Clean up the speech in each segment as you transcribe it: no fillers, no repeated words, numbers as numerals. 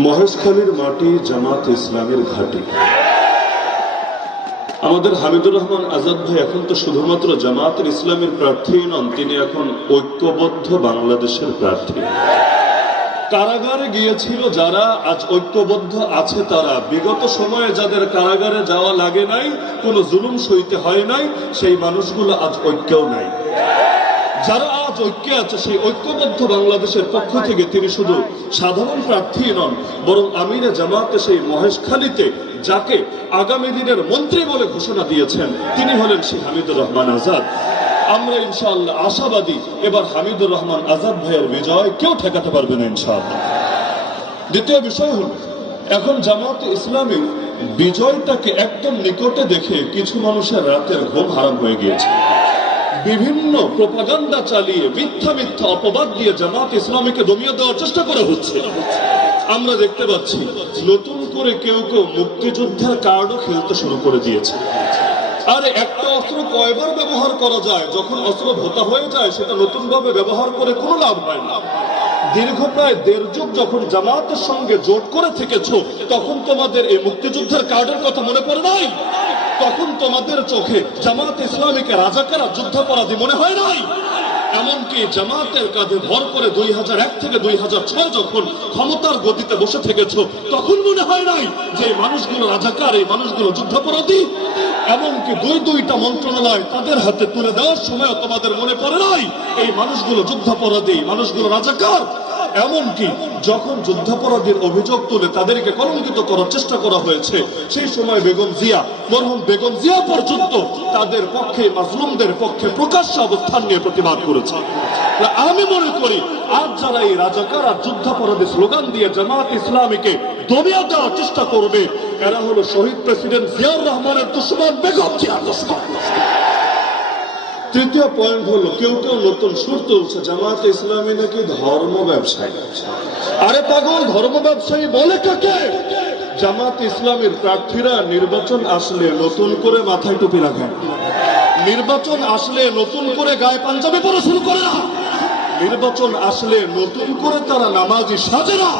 মহেশখালীর মাটি জামাত ইসলামের ঘাঁটি। আমাদের হামিদুর রহমান আজাদ ভাই এখন তো শুধুমাত্র জামাতের ইসলামের প্রার্থী নন, তিনি এখন ঐক্যবদ্ধ বাংলাদেশের প্রার্থী। কারাগারে গিয়েছিল যারা, আজ ঐক্যবদ্ধ আছে তারা। বিগত সময়ে যাদের কারাগারে যাওয়া লাগে নাই, কোনো জুলুম সইতে হয় নাই, সেই মানুষগুলো আজ ঐক্যও নাই। যারা আজ ঐক্যে আছে, সেই ঐক্যবদ্ধ বাংলাদেশের পক্ষ থেকে তিনি শুধু সাধারণ প্রার্থী নন, বরং আমিরে জামাতে সেই মহেশখালীতে যাকে আগামী দিনের মন্ত্রী বলে ঘোষণা দিয়েছেন, তিনি হলেন সেই হামিদুর রহমান আজাদ। আমরা ইনশাআল্লাহ আশাবাদী, এবার হামিদুর রহমান আজাদ ভাইয়ের বিজয় কেউ ঠেকাতে পারবে না ইনশাআল্লাহ। দ্বিতীয় বিষয় হল, এখন জামাতে ইসলামী বিজয়টাকে একদম নিকটে দেখে কিছু মানুষের রাতের ঘুম হারাম হয়ে গিয়েছে। বিভিন্ন প্রোপাগান্ডা চালিয়ে মিথ্যা মিথ্যা অপবাদ দিয়ে জামাত ইসলামীকে দমিয়ে দেওয়ার চেষ্টা করা হচ্ছে। আমরা দেখতে পাচ্ছি নতুন করে কেউ কেউ মুক্তিযোদ্ধার কার্ডও খেলতে শুরু করে দিয়েছে। আরে একটা অস্ত্র কয়বার ব্যবহার করা যায়? যখন অস্ত্র ভোতা হয়ে যায় সেটা নতুন ভাবে ব্যবহার করে কোনো লাভ হয় না। দীর্ঘ প্রায় 1.5 যুগ যখন জামাতের সঙ্গে জোট করে থেকেছো, তখন তোমাদের এই মুক্তিযুদ্ধের কার্ডের কথা মনে পড়ে নাই? তখন তোমাদের চোখে জামাত ইসলামীকে রাজাকার যুদ্ধাপরাধী মনে হয় নাই? এমনকি জামাতের কাঁধে ভর করে 2001 থেকে 2006 যখন ক্ষমতার গদিতে বসে থেকেছো, তখন মনে হয় নাই যে এই মানুষগুলো রাজাকার, এই মানুষগুলো যুদ্ধাপরাধী? এমনকি দুইটা মন্ত্রণালয় তাদের হাতে তুলে দেওয়ার সময় তোমাদের মনে পড়ে নাই এই মানুষগুলো যুদ্ধাপরাধী, মানুষগুলো রাজাকার? এমনকি যখন যুদ্ধাপরাধীর অভিযোগ তুলে তাদেরকে কলঙ্কিত করার চেষ্টা করা হয়েছে, সেই সময় বেগম জিয়া, মরহুম বেগম জিয়া পর্যন্ত তাদের পক্ষে, মাজলুমদের পক্ষে প্রকাশ্য অবস্থান নিয়ে প্রতিবাদ করেছে। আমি মনে করি আজ যারা এই রাজাকার আর যুদ্ধাপরাধী স্লোগান দিয়ে জামাত ইসলামীকে দমিয়ে দেওয়ার চেষ্টা করবে, এরা হলো শহীদ প্রেসিডেন্ট জিয়াউর রহমানের দুশমন, বেগম জিয়ার দুশমন। তৃতীয় পয়েন্ট হলো, কেউ কেউ নতুন সুর তুলছে জামাতে ইসলামী নাকি ধর্ম ব্যবসায়ী। আরে পাগল, ধর্ম ব্যবসায়ী বলে কাকে? জামাত ইসলামীর প্রার্থীরা নির্বাচন আসলে নতুন করে মাথায় টুপি লাগান, নির্বাচন আসলে নতুন করে গায়ে পাঞ্জাবি পরা শুরু করে না, নির্বাচন আসলে নতুন করে তারা নামাজি সাজে না,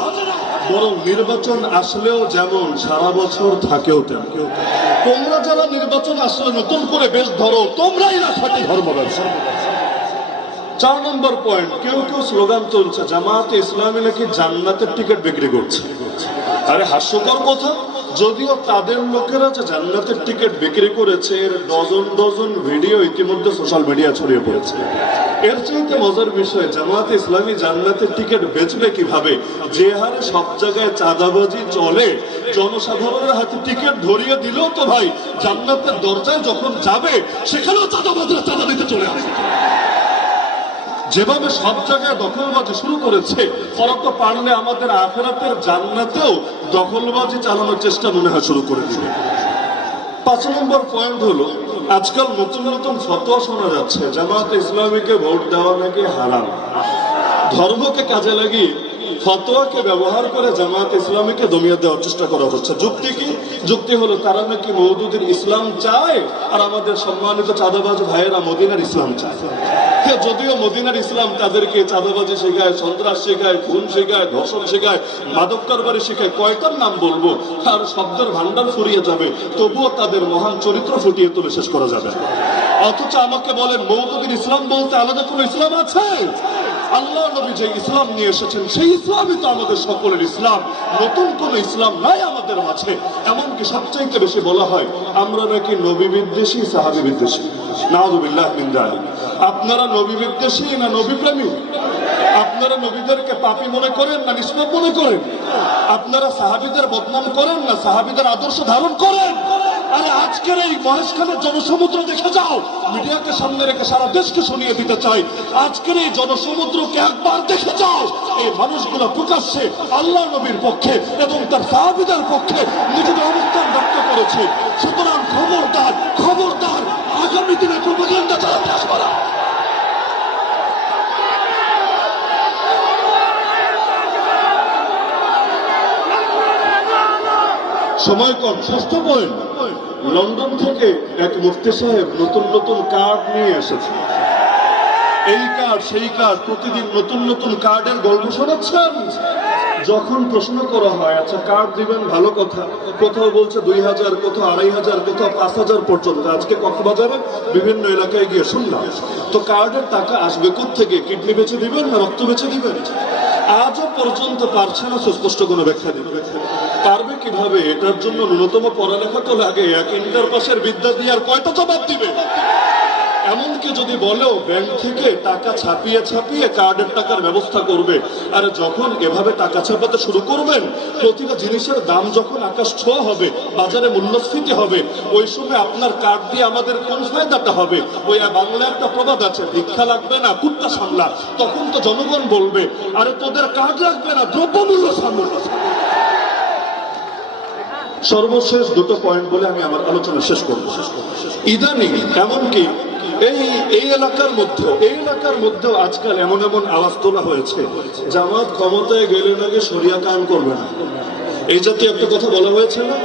বরং নির্বাচন আসলেও যেমন সারা বছর থাকেও তেমন। তোমরা যারা নির্বাচন আসলে নতুন করে বেশ ধরো, তোমরাই না খাঁটি ধর্ম ব্যবসা। 4 নম্বর পয়েন্ট, কেউ কেউ স্লোগান তুলছে জামাতে ইসলামী নাকি জান্নাতের টিকিট বিক্রি করছে। আরে হাস্যকর কথা, যদিও তাদের লোকেরা যে জান্নাতের টিকিট বিক্রি করেছে এর ডজন ভিডিও ইতিমধ্যে সোশ্যাল মিডিয়া ছড়িয়ে পড়েছে। এর চাইতে মজার বিষয়, জামাতে ইসলামী জান্নাতের টিকিট বেচবে কিভাবে? যে হারে সব জায়গায় চাঁদাবাজি চলে, জনসাধারণের হাতে টিকিট ধরিয়ে দিলেও তো ভাই জান্নাতের দরজায় যখন যাবে সেখানেও চাঁদাবাজরা চাঁদা দিতে চলে আসে। যেভাবে সব জায়গায় দখলবাজি শুরু করেছে, ওরা তো পারলে আমাদের আখিরাতের জান্নাতেও দখলবাজি চালানোর চেষ্টা মনে হয় শুরু করে দিবে। 5 নম্বর পয়েন্ট হলো, আজকাল নতুন নতুন ফতোয়া শোনা যাচ্ছে জামাতে ইসলামীকে ভোট দেওয়া নাকি হারাম। ধর্মকে কাজে লাগিয়ে ফতোয়াকে ব্যবহার করে জামাত ইসলামীকে দমিয়ে দেওয়ার চেষ্টা করা হচ্ছে। যুক্তি কি? যুক্তি হলো তারা নাকি মওদুদের ইসলাম চায়, আর আমাদের সম্মানিত চাঁদাবাজ ভাইয়েরা মদিনার ইসলাম চায়। যদিও মদিনার ইসলাম তাদেরকে চাঁদাবাজি শেখায়, সন্ত্রাস শেখায়, খুন শেখায়, ধর্ষণ শেখায়, মাদক কারবারি শেখায়, কয়টার নাম বলবো আর শব্দের ভান্ডার ফুরিয়ে যাবে, তবুও তাদের মহান চরিত্র ফুটিয়ে তুলে শেষ করা যাবে। অথচ আমাকে বলেন, মওদুদের ইসলাম বলতে আলাদা কোনো ইসলাম আছে? আল্লাহ নবী যে ইসলাম নিয়ে এসেছেন সেই ইসলামই তো আমাদের সকলের ইসলাম, নতুন কোন ইসলাম নাই আমাদের মাঝে। এমনকি সবচাইতে বেশি বলা হয় আমরা নাকি নবী বিদ্বেষী, সাহাবী বিদ্বেষী। নাউযুবিল্লাহ মিন যালিক। আপনারা নবী বিদ্বেষী না নবী প্রেমী? আপনারা নবীদেরকে পাপী মনে করেন না নিষ্পাপ মনে করেন? আপনারা সাহাবীদের বদনাম করেন না সাহাবীদের আদর্শ ধারণ করেন? আরে আজকের এই মহেশখালীর জনসমুদ্র দেখে যাও, মিডিয়াকে সামনে রেখে সারা দেশকে শুনিয়ে দিতে চাই, আজকের এই জনসমুদ্রকে একবার দেখে যাও। এই মানুষগুলো প্রকাশ্যে আল্লাহ নবীর পক্ষে এবং তার সাহাবীদের পক্ষে নিজেদের অবস্থান ব্যক্ত করেছে। সুতরাং খবরদার, খবরদার, আগামী দিনে প্রোপাগান্ডা চালাতে আসবে না। সময় কম। 6ষ্ঠ পয়েন্ট, লন্ডন থেকে এক মুফতি সাহেব নতুন নতুন কার্ড নিয়ে এসেছে। এই কার্ড সেই কার্ড, প্রতিদিন নতুন নতুন কার্ডের গল্প শোনাচ্ছেন। যখন প্রশ্ন করা হয় আচ্ছা কার্ড দিবেন ভালো কথা, কোথাও বলছে 2000, কোথাও 2500, কোথাও 5000 পর্যন্ত। আজকে কক্সবাজারে বিভিন্ন এলাকায় গিয়ে শুনলাম, তো কার্ডের টাকা আসবে কোত্থেকে? কিডনি বেচে দিবেন না রক্ত বেচে দিবেন? আজও পর্যন্ত পারছে না সুস্পষ্ট কোনো ব্যাখ্যা দিতে। পারবে কিভাবে? এটার জন্য ন্যূনতম পড়ালেখা তো লাগে। এক ইন্টার পাসের বিদ্যা দিয়ে আর কয়টা জবাব দিবে? এমনকি যদি বলেও ব্যাংক থেকে টাকা ছাপিয়ে ছাপিয়ে কার্ডের টাকার ব্যবস্থা করবে। আর যখন এভাবে টাকা ছাপাতে শুরু করবেন, প্রতিটা জিনিসের দাম যখন আকাশ ছোঁয়া হবে, বাজারে মূল্যস্ফীতি হবে, ওই সময় আপনার কার্ড দিয়ে আমাদের কোন ফায়দাটা হবে? ওই বাংলা একটা প্রবাদ আছে, ভিক্ষা লাগবে না কুত্তা সামলা। তখন তো জনগণ বলবে আরে তোদের কার্ড লাগবে না, দ্রব্যমূল্য সামলা। সর্বশেষ দুটো পয়েন্ট বলে আমি আমার আলোচনা শেষ করব। ইদানিং এমনকি এই এলাকার মধ্যেও আজকাল এমন এমন আওয়াজ তোলা হয়েছে, জামাত ক্ষমতায় গেলে নাকি শরিয়া কায়েম করবে না। এই জাতীয় একটা কথা বলা হয়েছে না?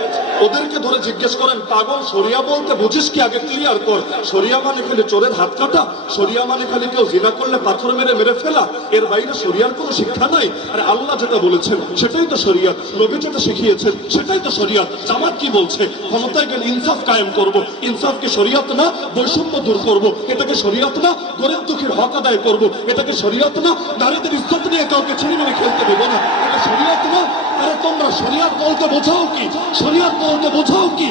ওদেরকে ধরে জিজ্ঞেস করেন, পাগল শরিয়া বলতে বুঝিস কি? আগে ক্লিয়ার কর। শরিয়া মানে খালি চোরের হাত কাটা? শরিয়া মানে খালি কেউ জিনা করলে পাথর মেরে মেরে ফেলা? এর বাইরে শরিয়ার কোনো শিক্ষা নাই? আর আল্লাহ যেটা বলেছেন সেটাই তো শরিয়াত, নবী যেটা শিখিয়েছেন সেটাই তো শরিয়াত। জামাত কি বলছে? ক্ষমতায় গেলে ইনসাফ কায়েম করব। ইনসাফ কি শরিয়াত না? বৈষম্য দূর করব, এটাকে শরিয়াত না? গরিব দুঃখীর হক আদায় করব, এটাকে শরিয়াত না? নারীদের ইজ্জত নিয়ে কাউকে ছিঁড়ি মেরে খেলতে দেবো না, এটা শরিয়াত না? আরে তোমরা শরিয়াত বলতে বোঝাও কি? শরিয়াত বলতে বোঝাও কি?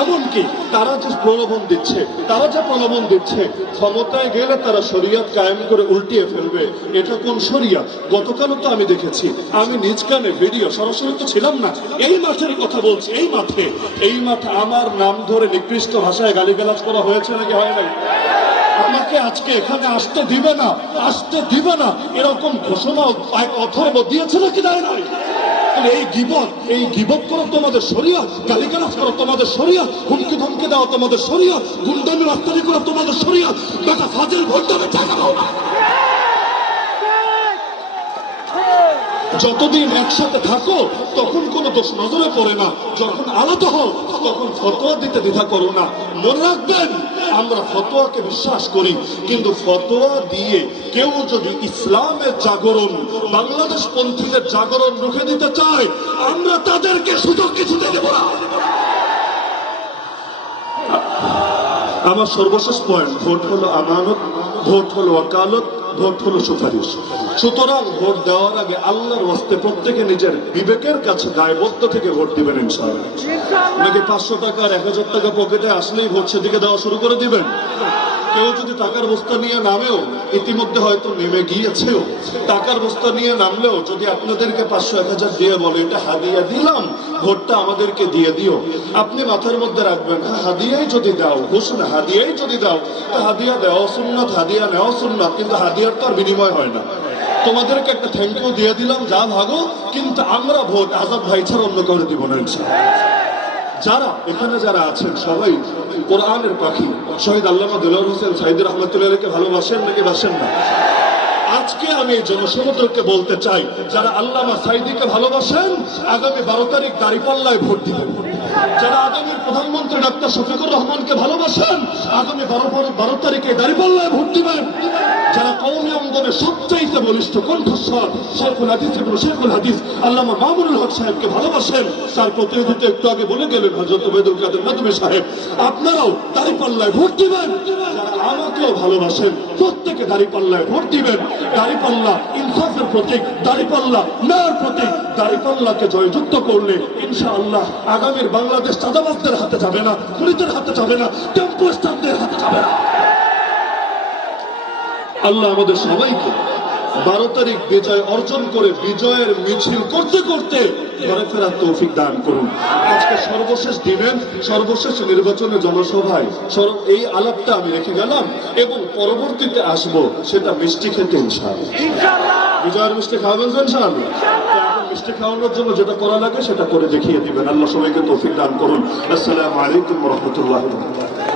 এমনকি তারা যে প্রলোভন দিচ্ছে ক্ষমতায় গেলে তারা শরিয়াত কায়েম করে উল্টিয়ে ফেলবে। এটা কোন শরিয়াত? গতকালও তো আমি দেখেছি, আমি নিজ কানে ভিডিও, সরাসরি তো ছিলাম না, এই মাঠের কথা বলছি। এই মাঠে আমার নাম ধরে নিকৃষ্ট ভাষায় গালিগালাজ করা হয়েছে নাকি হয় নাই? আমাকে আজকে এখানে আসতে দিবে না এরকম ঘোষণা অথর্ব দিয়েছে নাকি দেয় নাই? এই গিবত করো তোমাদের শরিয়াত, গালিগালাজ করো তোমাদের শরিয়াত, হুমকি ধমকি দেওয়া তোমাদের শরিয়াত, গুন্ডামি রাস্তারি করো তোমাদের শরিয়াত। বেটা ফাজিল ভোটে টাকা দাও না। যতদিন একসাথে থাকো তখন কোনো দোষ নজরে পড়ে না, যখন আলাদা হও তখন ফতোয়া দিতে দ্বিধা করো না। মনে রাখবেন, আমরা ফতোয়াকে বিশ্বাস করি, কিন্তু ফতোয়া দিয়ে কেউ যদি ইসলামের জাগরণ, বাংলাদেশ পন্থীদের জাগরণ রুখে দিতে চায়, আমরা তাদেরকে সুযোগ কিছুতে দেব না। আমার সর্বশেষ পয়েন্ট, ভোট হলো আমানত, ভোট হলো ওয়াকালত, ভোট হলো সুপারিশ। সুতরাং ভোট দেওয়ার আগে আল্লাহর ওয়াস্তে প্রত্যেকে নিজের বিবেকের কাছে দায়বদ্ধ থেকে ভোট দিবেন ইনশাআল্লাহ। নাকি 500 টাকা আর 1000 টাকা পকেটে আসলেই ভোট সেদিকে দেওয়া শুরু করে দিবেন? কেউ যদি টাকার বস্তা নিয়ে নামেও, ইতিমধ্যে হয়তো নেমে গিয়েছেও, টাকার বস্তা নিয়ে নামলেও যদি আপনাদেরকে 500-1000 দিয়ে বলে এটা হাদিয়া দিলাম, ভোটটা আমাদেরকে দিয়ে দিও, আপনি মাথার মধ্যে রাখবেন, হ্যাঁ হাদিয়াই যদি দাও, ঘোষণা হাদিয়াই যদি দাও, তো হাদিয়া দেওয়া সুন্নাত, হাদিয়া নেওয়া সুন্নাত, কিন্তু হাদিয়ার তো আর বিনিময় হয় না। তোমাদেরকে একটা থ্যাংক ইউ দিয়ে দিলাম, যা ভাগো, কিন্তু আমরা ভোট আজাদ ভাই ছাড়া অন্য করে দিব না ইনশাআল্লাহ। যারা আছেন সবাই কোরআনের পাখি। শহীদ আল্লামা দেলোয়ার হোসেন সাঈদী রহমাতুল্লাহকে ভালোবাসেন নাকি বাসেন না? আজকে আমি এই জনসমুদ্রকে বলতে চাই, যারা আল্লামা সাঈদীকে ভালোবাসেন আগামী 12 তারিখ দাঁড়িপাল্লায় ভোট দিবেন। যারা আগামীর প্রধানমন্ত্রী ডাক্তার শফিকুর রহমানকে ভালোবাসেন আগামী 12 তারিখে দাঁড়িপাল্লায় ভোট দিবেন। যারা কওমি অঙ্গনের সবচাইতে বলিষ্ঠ কণ্ঠস্বর শেখুল হাদিস আল্লামা মামুনুল হক সাহেবকে ভালোবাসেন, তার প্রতিনিধিত্ব একটু আগে বলে গেলেন হযরত ওবায়দুল কাদের নদভী সাহেব, আপনারাও দাঁড়িপাল্লায় ভোট দিবেন। যারা আমাকেও ভালোবাসেন প্রত্যেকে দাঁড়িপাল্লায় ভোট দিবেন। দাঁড়িপাল্লা ইনসাফের প্রতীক, দাঁড়িপাল্লা ন্যায়ের প্রতীক। দাঁড়িপাল্লাকে জয়যুক্ত করলে ইনশাআল্লাহ আগামীর বাংলাদেশ চাঁদাবাজদের হাতে যাবে না, খুনিদের হাতে যাবে না, টেম্পো স্ট্যান্ডের হাতে যাবে না। আল্লাহ আমাদের সবাইকে 12 তারিখ বিজয় অর্জন করে বিজয়ের মিছিল করতে করতে ঘরে ফেরার তৌফিক দান করুন। আজকে সর্বশেষ দিনের সর্বশেষ নির্বাচনের জনসভায় এই আলাপটা আমি রেখে গেলাম, এবং পরবর্তীতে আসবো সেটা মিষ্টি খেতে ইনশাআল্লাহ। বিজয়ের মিষ্টি খাওয়াবেন ইনশাআল্লাহ। এখন মিষ্টি খাওয়ানোর জন্য যেটা করা লাগে সেটা করে দেখিয়ে দিবেন। আল্লাহ সবাইকে তৌফিক দান করুন। আসসালামু আলাইকুম ওয়া রাহমাতুল্লাহি ওয়া বারাকাতুহু।